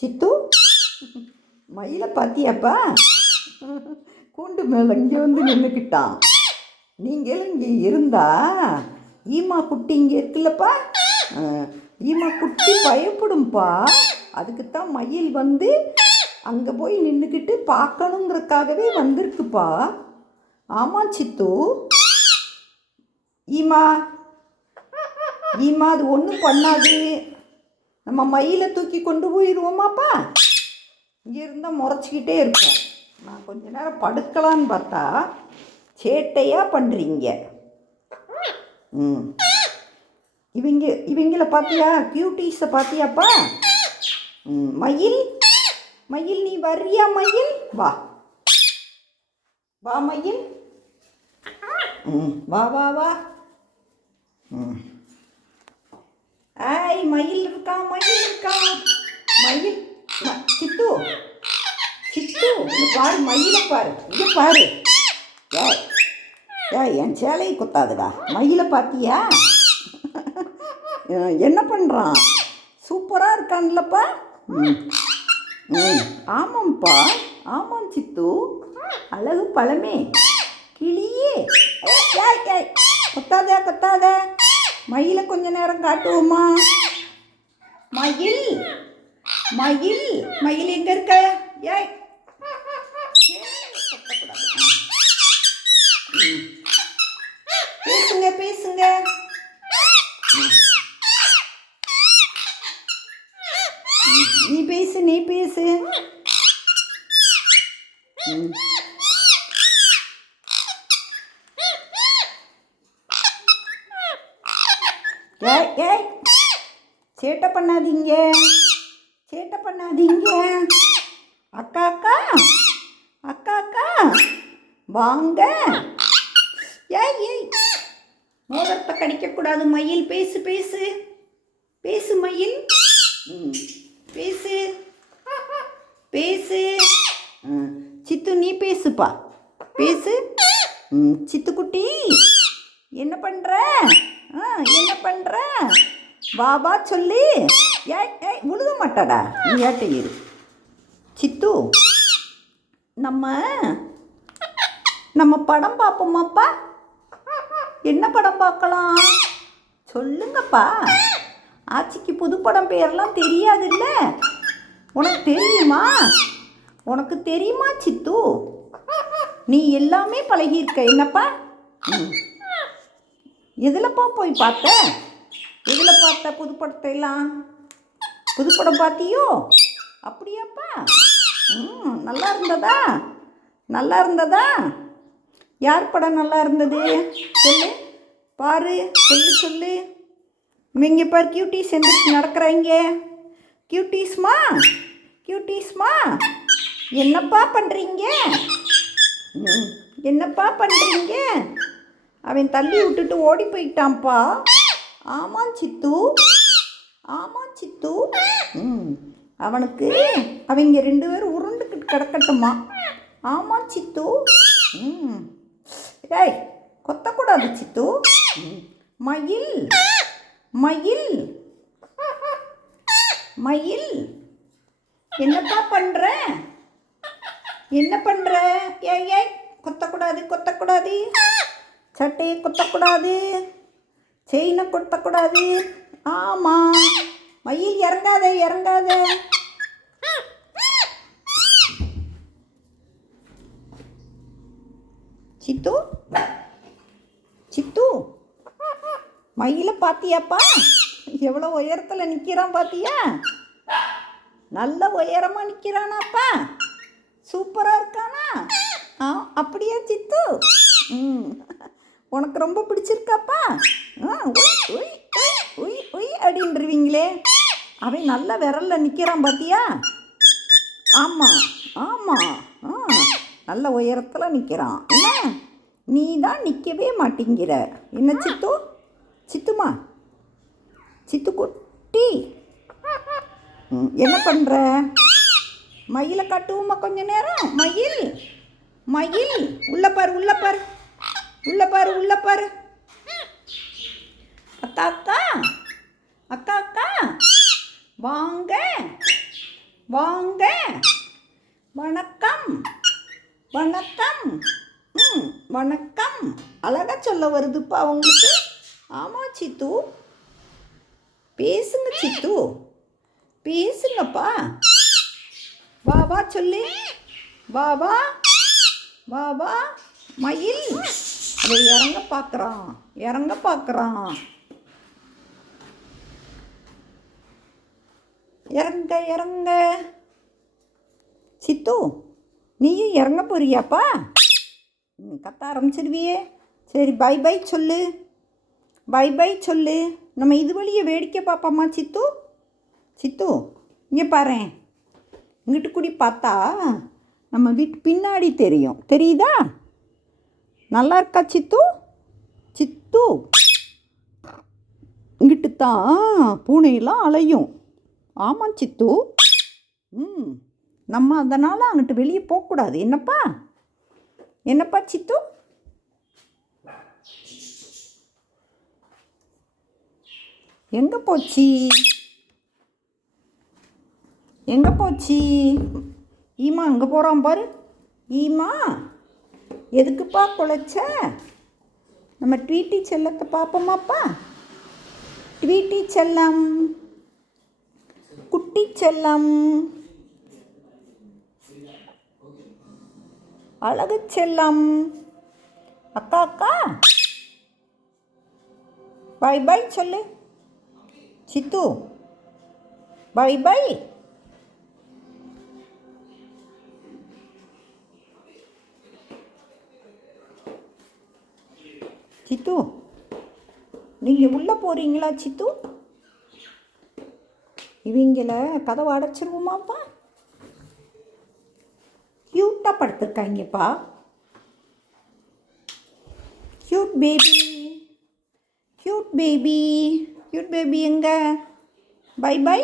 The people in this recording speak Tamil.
சித்து, மயிலை பார்த்தியாப்பா? கூண்டு மேலே இங்கே வந்து நின்றுக்கிட்டான். நீங்களும் இங்கே இருந்தா ஈமா குட்டி இங்கே இருக்குல்லப்பா. ஈமா குட்டி பயப்படும்பா. அதுக்குத்தான் மயில் வந்து அங்கே போய் நின்றுக்கிட்டு பார்க்கணுங்கிறதுக்காகவே வந்திருக்குப்பா. ஆமாம் சித்து. ஈமா ஈமா அது ஒன்றும் பண்ணாது. நம்ம மயிலை தூக்கி கொண்டு போயிடுவோமாப்பா. இங்கே இருந்தால் முறைச்சிக்கிட்டே இருக்கும். நான் கொஞ்ச நேரம் படுக்கலான்னு பார்த்தா சேட்டையாக பண்ணுறீங்க. இவங்கள பார்த்தியா? கியூட்டீஸை பார்த்தியாப்பா? மயில் மயில் நீ வர்றியா? மயில் வா வா மயில். வா வா வா. ஐய் மயில் இருக்கான், மயில் இருக்கான். மயில் சித்து சித்து இங்கே பாரு, மயிலை பாரு, இங்கே பாரு. ஏய் ஏய் என் சேலையை குத்தாதுடா. மயிலை பார்த்தியா? என்ன பண்ணுறான்? சூப்பராக இருக்கான்லப்பா. ஆமாம்ப்பா, ஆமாம் சித்து. அழகு பழமே, கிளியே. ஏய் ஏய் கொத்தாத கொத்தாத. மயிலை கொஞ்ச நேரம் காட்டுவோமா? மயில் மயில் மயில் எங்க இருக்க? ஏய் பேசுங்க பேசுங்க. நீ பேசு நீ பேசு. ஏய் ஏய் சேட்டை பண்ணாதீங்க, சேட்டை பண்ணாதீங்க. அக்கா அக்கா அக்கா அக்கா வாங்க. ஏய் ஏய் மோதிரத்தை கடிக்கக்கூடாது. மயில் பேசு பேசு பேசு. மயில் பேசு பேசு. சித்து நீ பேசுப்பா, பேசு. சித்துக்குட்டி என்ன பண்ணுற? என்ன பண்ணுற? வா வா சொல்லு. ஏய் ஏய் முழுக மாட்டாடா நீ. ஏட்டை இரு சித்து. நம்ம படம் பார்ப்போமாப்பா? என்ன படம் பார்க்கலாம் சொல்லுங்கப்பா. ஆச்சிக்கு புது படம் பேரெல்லாம் தெரியாதுல்ல. உனக்கு தெரியுமா? உனக்கு தெரியுமா சித்து? நீ எல்லாமே பழகியிருக்க. என்னப்பா? எதிலப்பா போய் பார்த்த? எதில் பார்த்த புது படத்தை எல்லாம்? புது படம் பார்த்தியோ? அப்படியாப்பா? நல்லா இருந்ததா? நல்லா இருந்ததா? யார் படம் நல்லா இருந்தது சொல்லு பாரு. சொல்லு சொல்லு. இங்கே பாரு, கியூட்டீஸ் எந்திரிச்சு நடக்கிறாங்க. கியூட்டீஸ்மா கியூட்டீஸ்மா என்னப்பா பண்ணுறீங்க? என்னப்பா பண்ணுறீங்க? அவன் தள்ளி விட்டுட்டு ஓடி போயிட்டான்ப்பா. ஆமாம் சித்து, ஆமாம் சித்து. அவனுக்கு அவங்க 2 பேரும் உருண்டுக்கிட்டு கிடக்கட்டுமா? ஆமாம் சித்து. ஏய் கொத்தக்கூடாது சித்து. மயில் மயில் மயில் என்னப்பா பண்ணுற? என்ன பண்ணுற? ஏய் ஏய் கொத்தக்கூடாது கொத்தக்கூடாது. சட்டையை கொத்தக்கூடாது, செயினை கொத்தக்கூடாது. ஆமாம் மயில் இறங்காத இறங்காத. சித்து சித்து மயிலை பார்த்தியாப்பா? எவ்வளோ உயரத்தில் நிற்கிறான் பார்த்தியா? நல்ல உயரமாக நிற்கிறானாப்பா. சூப்பராக இருக்கானா? அப்படியா சித்து? உனக்கு ரொம்ப பிடிச்சிருக்காப்பா? உய் உய் உய் உய் அப்படின்றவீங்களே. அவன் நல்ல விரலில் நிற்கிறான் பார்த்தியா? ஆமாம் ஆமாம். நல்ல உயரத்தில் நிற்கிறான். என்ன நீ தான் நிற்கவே மாட்டேங்கிற. என்ன சித்து? சித்துமா சித்து குட்டி என்ன பண்ணுற? மயிலை காட்டுவோமா கொஞ்ச நேரம்? மயில் மயில் உள்ள பாரு உள்ள பாரு உள்ள பாரு உள்ள பாரு. அக்கா அக்கா அக்கா அக்கா வாங்க வாங்க, வணக்கம், வணக்கம், வணக்கம். அழகா சொல்ல வருதுப்பா உங்களுக்கு. ஆமாம் சித்து, பேசுங்க சித்து, பேசுங்கப்பா. வா வா சொல்லு, வா வா, வா வா. மயில் அதை இறங்க பார்க்குறான், இறங்க பார்க்குறான். இறங்க இறங்க. சித்து, நீயும் இறங்க போறியாப்பா? கத்த ஆரம்பிச்சிடுவியே. சரி, பை பை சொல்லு, பை பை சொல்லு. நம்ம இது வழியே வேடிக்கை பார்ப்போம்மா சித்து. சித்து, இங்கே பாரேன். இங்கிட்டு கூடி பார்த்தா நம்ம வீட்டு பின்னாடி தெரியும், தெரியுதா? நல்லா இருக்கா சித்து? சித்து, இங்கிட்டு தான் பூனையெல்லாம் அலையும். ஆமாம் சித்து. நம்ம அதனால் அங்கிட்டு வெளியே போகக்கூடாது. என்னப்பா, என்னப்பா சித்து? எங்கே போச்சு, எங்கே போச்சு? ஈமா அங்கே போகிறான் பாரு. ஈமா, எதுக்குப்பா குலைச்ச? நம்ம ட்வீட்டி செல்லத்தை பார்ப்போமாப்பா. ட்வீட்டி செல்லம், குட்டி செல்லம், அழகு செல்லம். அக்கா அக்கா, பை பை சொல்லு சித்து. By by. சித்து, நீங்கள் உள்ளே போகிறீங்களா சித்து? இவங்கள கதவை அடைச்சிருவோமாப்பா? க்யூட்டாக படுத்துருக்காங்கப்பா. Cute baby, cute baby, cute baby எங்க? Bye by.